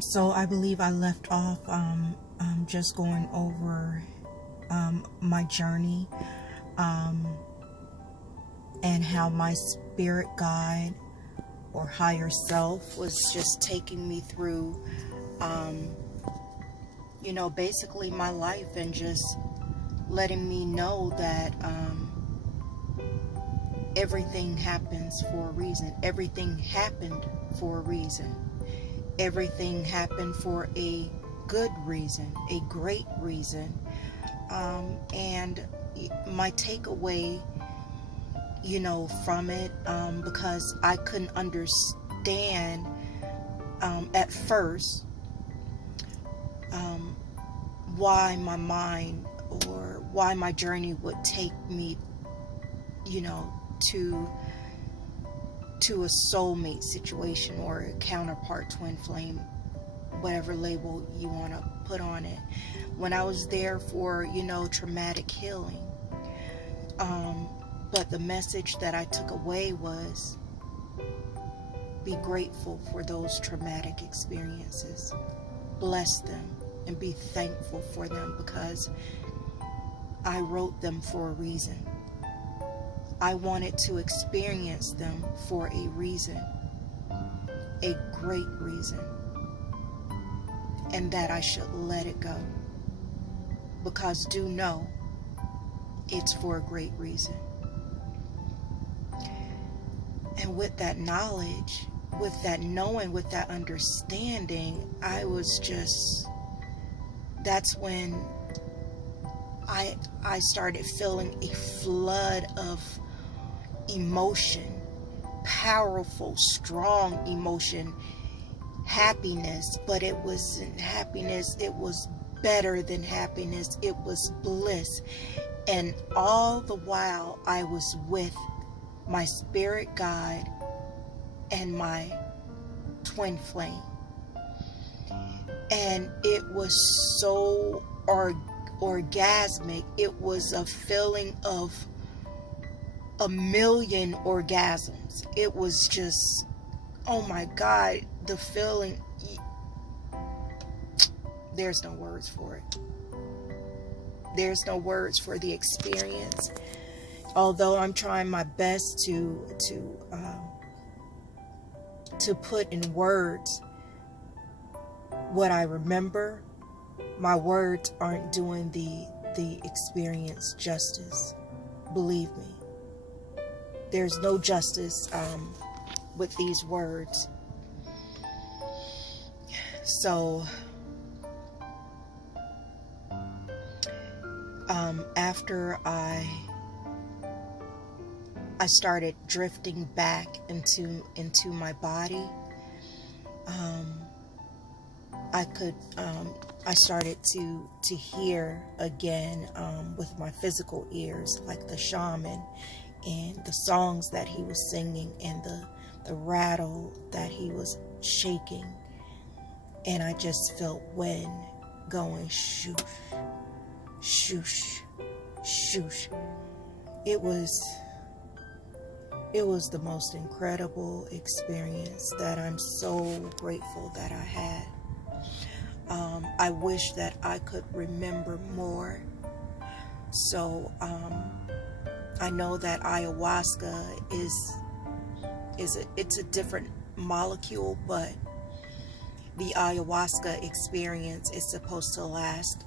So I believe I left off just going over my journey and how my spirit guide or higher self was just taking me through, basically my life, and just letting me know that everything happens for a reason. Everything happened for a reason. Everything happened for a good reason, a great reason. And my takeaway, from it, because I couldn't understand at first why my mind or why my journey would take me, to a soulmate situation or a counterpart, twin flame, whatever label you want to put on it, when I was there for, traumatic healing. But the message that I took away was, be grateful for those traumatic experiences. Bless them and be thankful for them, because I wrote them for a reason. I wanted to experience them for a reason, a great reason, and that I should let it go, because do know it's for a great reason. And with that knowledge, with that knowing, with that understanding, I was just, that's when I started feeling a flood of emotion, powerful, strong emotion, happiness. But it wasn't happiness, it was better than happiness, it was bliss. And all the while I was with my spirit guide and my twin flame, and it was so orgasmic. It was a feeling of a million orgasms. It was just, oh my God, the feeling, there's no words for it. There's no words for the experience. Although I'm trying my best to put in words what I remember, my words aren't doing the experience justice. Believe me, there's no justice with these words. So after I started drifting back into my body, I started to hear again with my physical ears, like the shaman and the songs that he was singing and the rattle that he was shaking. And I just felt wind going shoosh, shoosh, shoosh. It was the most incredible experience that I'm so grateful that I had. I wish that I could remember more. So I know that ayahuasca it's a different molecule, but the ayahuasca experience is supposed to last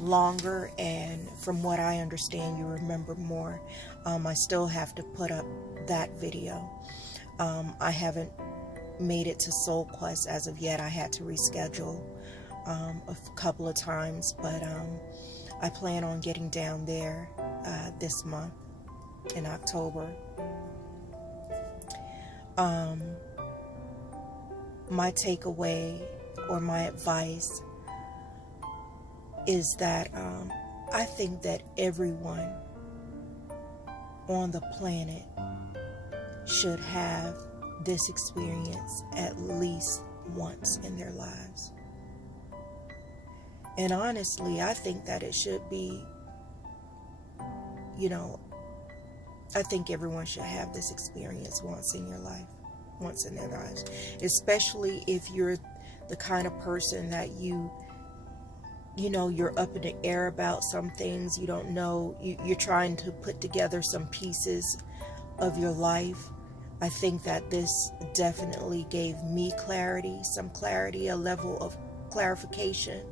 longer, and from what I understand, you remember more. I still have to put up that video. I haven't made it to Soul Quest as of yet. I had to reschedule a couple of times, but I plan on getting down there this month in October. My takeaway or my advice is that I think that everyone on the planet should have this experience at least once in their lives. And honestly, I think that it should be, I think everyone should have this experience once in your life, once in their lives, especially if you're the kind of person that you're up in the air about some things. You don't know, you're trying to put together some pieces of your life. I think that this definitely gave me clarity, some clarity, a level of clarification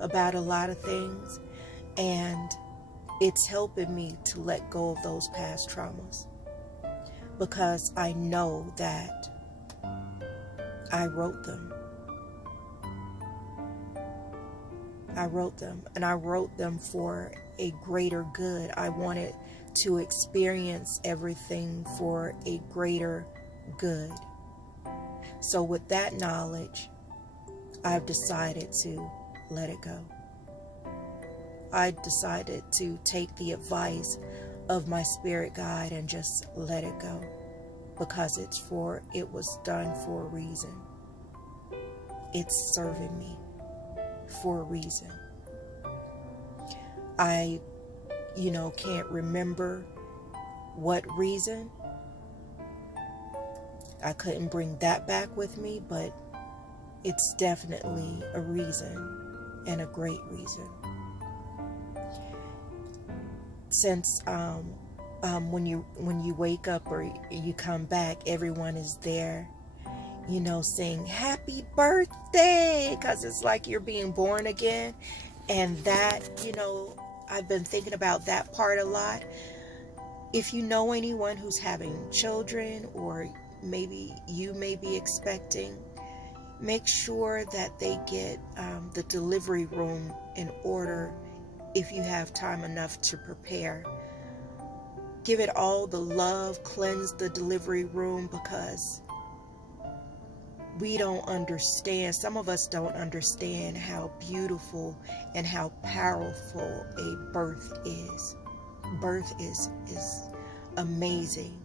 about a lot of things. And it's helping me to let go of those past traumas, because I know that I wrote them. I wrote them, and I wrote them for a greater good. I wanted to experience everything for a greater good. So with that knowledge, I've decided to let it go. I decided to take the advice of my spirit guide and just let it go, because it was done for a reason. It's serving me for a reason. I can't remember what reason. I couldn't bring that back with me, but it's definitely a reason, and a great reason. Since when you wake up or you come back, everyone is there, saying happy birthday, because it's like you're being born again. And that, I've been thinking about that part a lot. If you know anyone who's having children, or maybe you may be expecting, make sure that they get the delivery room in order if you have time enough to prepare. Give it all the love, cleanse the delivery room, because we don't understand, some of us don't understand how beautiful and how powerful a birth is. Birth is amazing.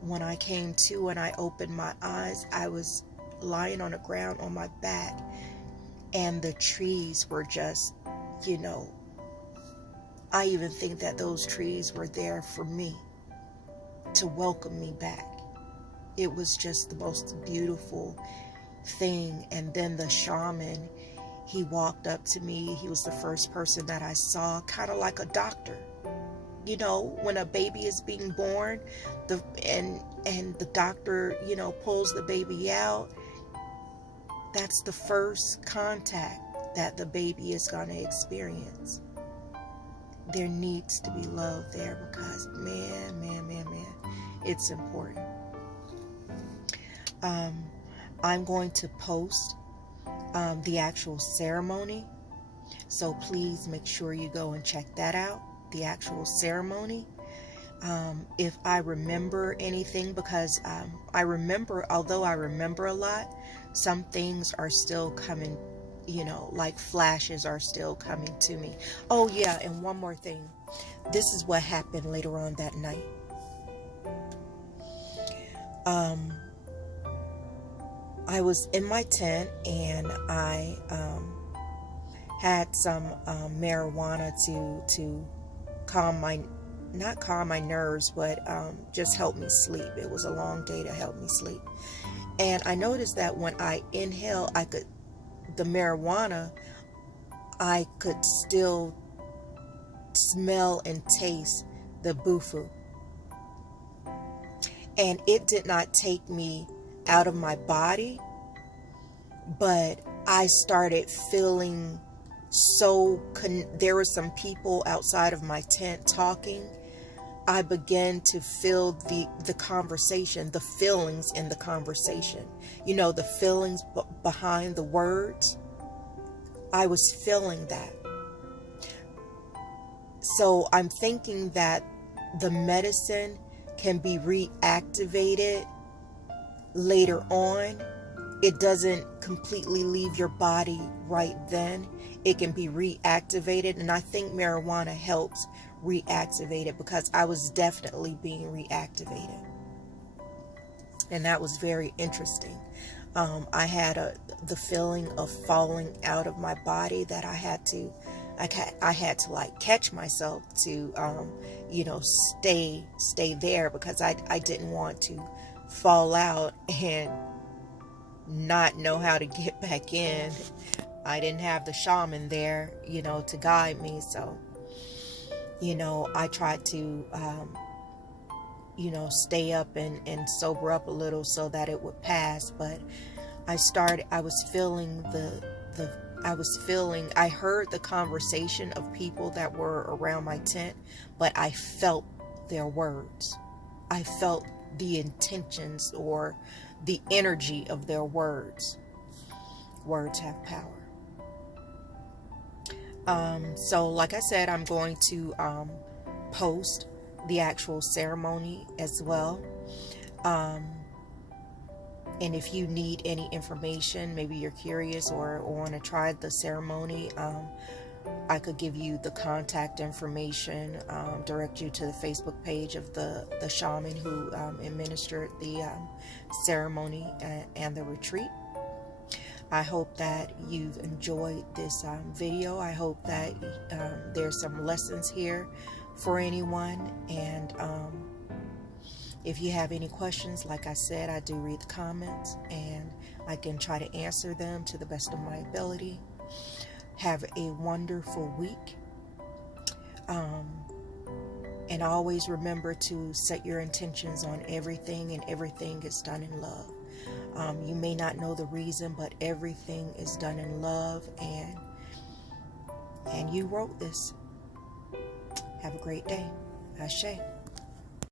When I came to and I opened my eyes, I was lying on the ground on my back, and the trees were just, I even think that those trees were there for me, to welcome me back. It was just the most beautiful thing. And then the shaman, he walked up to me. He was the first person that I saw, kind of like a doctor. When a baby is being born, and the doctor, pulls the baby out, that's the first contact that the baby is going to experience. There needs to be love there, because man, it's important. I'm going to post the actual ceremony, so please make sure you go and check that out, the actual ceremony. If I remember anything, because although I remember a lot, some things are still coming, like flashes are still coming to me. Oh yeah, and one more thing. This is what happened later on that night. I was in my tent, and I had some marijuana to not calm my nerves, but just help me sleep. It was a long day to help me sleep. And I noticed that when I inhale, the marijuana, I could still smell and taste the bufo. And it did not take me out of my body, but I started feeling there were some people outside of my tent talking. I began to feel the conversation, the feelings in the conversation, the feelings behind the words. I was feeling that. So I'm thinking that the medicine can be reactivated later on. It doesn't completely leave your body right then. It can be reactivated, and I think marijuana helps reactivate it, because I was definitely being reactivated, and that was very interesting. I had the feeling of falling out of my body, that I had to like catch myself to stay there, because I didn't want to fall out and not know how to get back in. I didn't have the shaman there, to guide me. So, I tried to, stay up and sober up a little so that it would pass. But I was feeling I heard the conversation of people that were around my tent, but I felt their words. I felt the intentions or the energy of their words. Words have power. So like I said, I'm going to post the actual ceremony as well. And if you need any information, maybe you're curious or want to try the ceremony, I could give you the contact information, direct you to the Facebook page of the shaman who administered the ceremony and the retreat. I hope that you've enjoyed this video. I hope that there's some lessons here for anyone. And if you have any questions, like I said, I do read the comments and I can try to answer them to the best of my ability. Have a wonderful week. And always remember to set your intentions on everything, and everything is done in love. You may not know the reason, but everything is done in love, and you wrote this. Have a great day. Ashe.